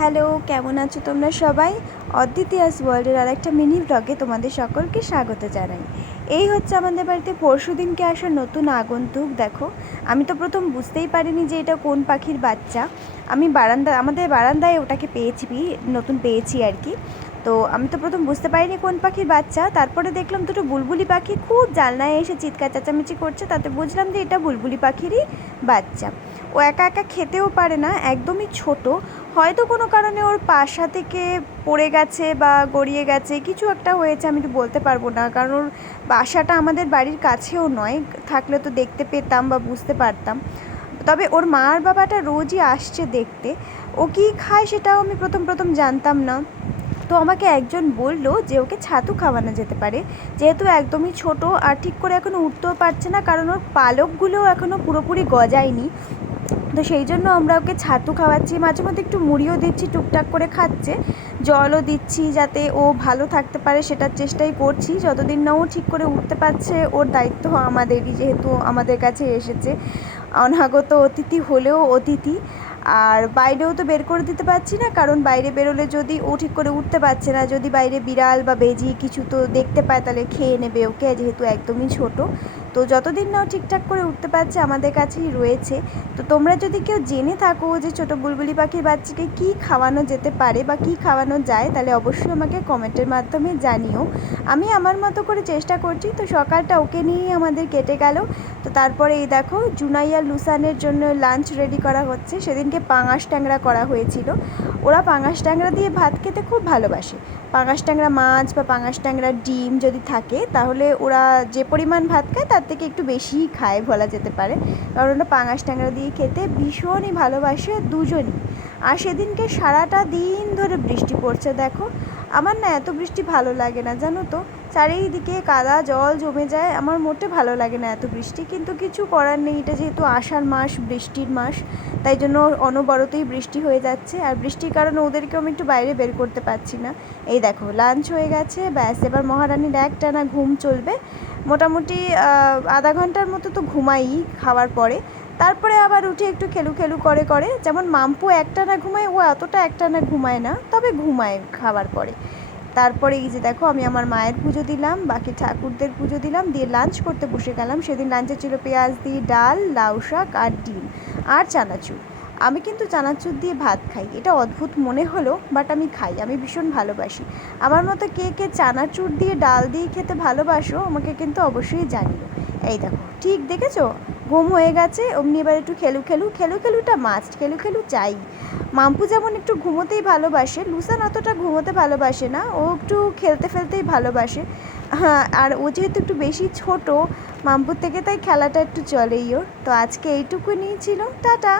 Hello, কেমন আছো তোমরা সবাই? অদ্বিতীয়াস ওয়ার্ল্ডের আরেকটা মিনি ব্লগে তোমাদের সকলকে স্বাগত জানাই। এই হচ্ছে আমাদের বাড়িতে পরশুদিনকে আসা নতুন আগন্তুক। দেখো, আমি তো প্রথম বুঝতেই পারিনি যে এটা কোন পাখির বাচ্চা। আমি আমাদের বারান্দায় ওটাকে নতুন পেয়েছি আর কি। তো আমি তো প্রথম বুঝতে পারিনি কোন পাখির বাচ্চা, তারপরে দেখলাম দুটো বুলবুলি পাখি খুব জানলায় এসে চিৎকার চেঁচামেচি করছে, তাতে বুঝলাম যে এটা বুলবুলি পাখিরই বাচ্চা। ও একা একা খেতেও পারে না, একদমই ছোট। হয়তো কোনো কারণে ওর পাশা থেকে পড়ে গেছে বা গড়িয়ে গেছে, কিছু একটা হয়েছে, আমি তো বলতে পারবো না, কারণ ওর বাসাটা আমাদের বাড়ির কাছেও নয়, থাকলে তো দেখতে পেতাম বা বুঝতে পারতাম। তবে ওর মা আর বাবাটা রোজই আসছে দেখতে। ও কী খায় সেটাও আমি প্রথম জানতাম না। তো আমাকে একজন বললো যে ওকে ছাতু খাওয়ানো যেতে পারে, যেহেতু একদমই ছোট আর ঠিক করে এখনও উঠতেও পারছে না, কারণ ওর পালকগুলোও এখনও পুরোপুরি গজায়নি। তো সেই জন্য আমরা ওকে ছাতু খাওয়াচ্ছি, মাঝে মধ্যে একটু মুড়িও দিচ্ছি, টুকটাক করে খাচ্ছে, জলও দিচ্ছি যাতে ও ভালো থাকতে পারে, সেটার চেষ্টাই করছি। যতদিন না ও ঠিক করে উঠতে পারছে, ওর দায়িত্ব আমাদেরই, যেহেতু আমাদের কাছে এসেছে, অনাগত অতিথি হলেও অতিথি। আর বাইরেও তো বের করে দিতে পারছি না, কারণ বাইরে বেরোলে যদি ও ঠিক করে উঠতে পারছে না, যদি বাইরে বিড়াল বা বেজি কিছু তো দেখতে পায়, তাহলে খেয়ে নেবে ওকে, যেহেতু একদমই ছোট। তো যতদিন না ও ঠিকঠাক করে উঠতে পারছে, আমাদের কাছেই রয়েছে। তো তোমরা যদি কেউ জেনে থাকো যে ছোটো বুলবুলি পাখির বাচ্চাকে কী খাওয়ানো যেতে পারে বা কী খাওয়ানো যায়, তাহলে অবশ্যই আমাকে কমেন্টের মাধ্যমে জানিও। আমি আমার মতো করে চেষ্টা করছি। তো সকালটা ওকে নিয়েই আমাদের কেটে গেল। তো তারপরে এই দেখো, জুনাইয়া লুসানের জন্য লাঞ্চ রেডি করা হচ্ছে। সেদিনকে পাঙাশ ট্যাংরা করা হয়েছিল। ওরা পাঙাশ ট্যাংরা দিয়ে ভাত খেতে খুব ভালোবাসে। পাঙাশ ট্যাংরা মাছ বা পাঙাশ ট্যাংরা ডিম যদি থাকে, তাহলে ওরা যে পরিমাণ ভাত খায় তার থেকে একটু বেশিই খায় বলা যেতে পারে, কারণ ওরা পাঙাশ ট্যাংরা দিয়ে খেতে ভীষণই ভালোবাসে দুজনই। আর সেদিনকে সারাটা দিন ধরে বৃষ্টি পড়ছে। দেখো, আমার না এত বৃষ্টি ভালো লাগে না, জানো তো, চারিদিকে কাদা জল জমে যায়, আমার মোটে ভালো লাগে না এত বৃষ্টি, কিন্তু কিছু করার নেই, এটা যেহেতু আষাঢ় মাস, বৃষ্টির মাস, তাই জন্য অনবরতই বৃষ্টি হয়ে যাচ্ছে। আর বৃষ্টির কারণে ওদেরকেও আমি একটু বাইরে বের করতে পারছি না। এই দেখো, লাঞ্চ হয়ে গেছে, ব্যাস এবার মহারানীর একটানা ঘুম চলবে। মোটামুটি আধা ঘন্টার মতো তো ঘুমাই খাওয়ার পরে, তারপরে আবার উঠে একটু খেলু করে, যেমন মাম্পু একটানা ঘুমায়, ও এতটা একটানা ঘুমায় না, তবে ঘুমায় খাওয়ার পরে। তারপরে এই যে দেখো, আমি আমার মায়ের পুজো দিলাম, বাকি ঠাকুরদের পুজো দিলাম, দিয়ে লাঞ্চ করতে বসে গেলাম। সেদিন লাঞ্চে ছিল পেঁয়াজ দিয়ে ডাল, লাউ শাক আর ডিম আর চানাচুর। আমি কিন্তু চানাচুর দিয়ে ভাত খাই, এটা অদ্ভুত মনে হলো, বাট আমি খাই, আমি ভীষণ ভালোবাসি। আমার মতো কে কে চানাচুর দিয়ে ডাল দিয়ে খেতে ভালোবাসো, আমাকে কিন্তু অবশ্যই জানিও। এই দেখো, ঠিক দেখেছো, ঘুম হয়ে গেছে, অমনি এবার একটু খেলুটা মাস্ট, খেলু চাই। মাম্পু যেমন একটু ঘুমোতেই ভালোবাসে, লুসান অতটা ঘুমোতে ভালোবাসে না, ও একটু খেলতে ফেলতেই ভালোবাসে। হ্যাঁ, আর ও যেহেতু একটু বেশি ছোট মাম্পুর থেকে, তাই খেলাটা একটু চলেই ওর। তো আজকে এইটুকুনি ছিল, টাটা।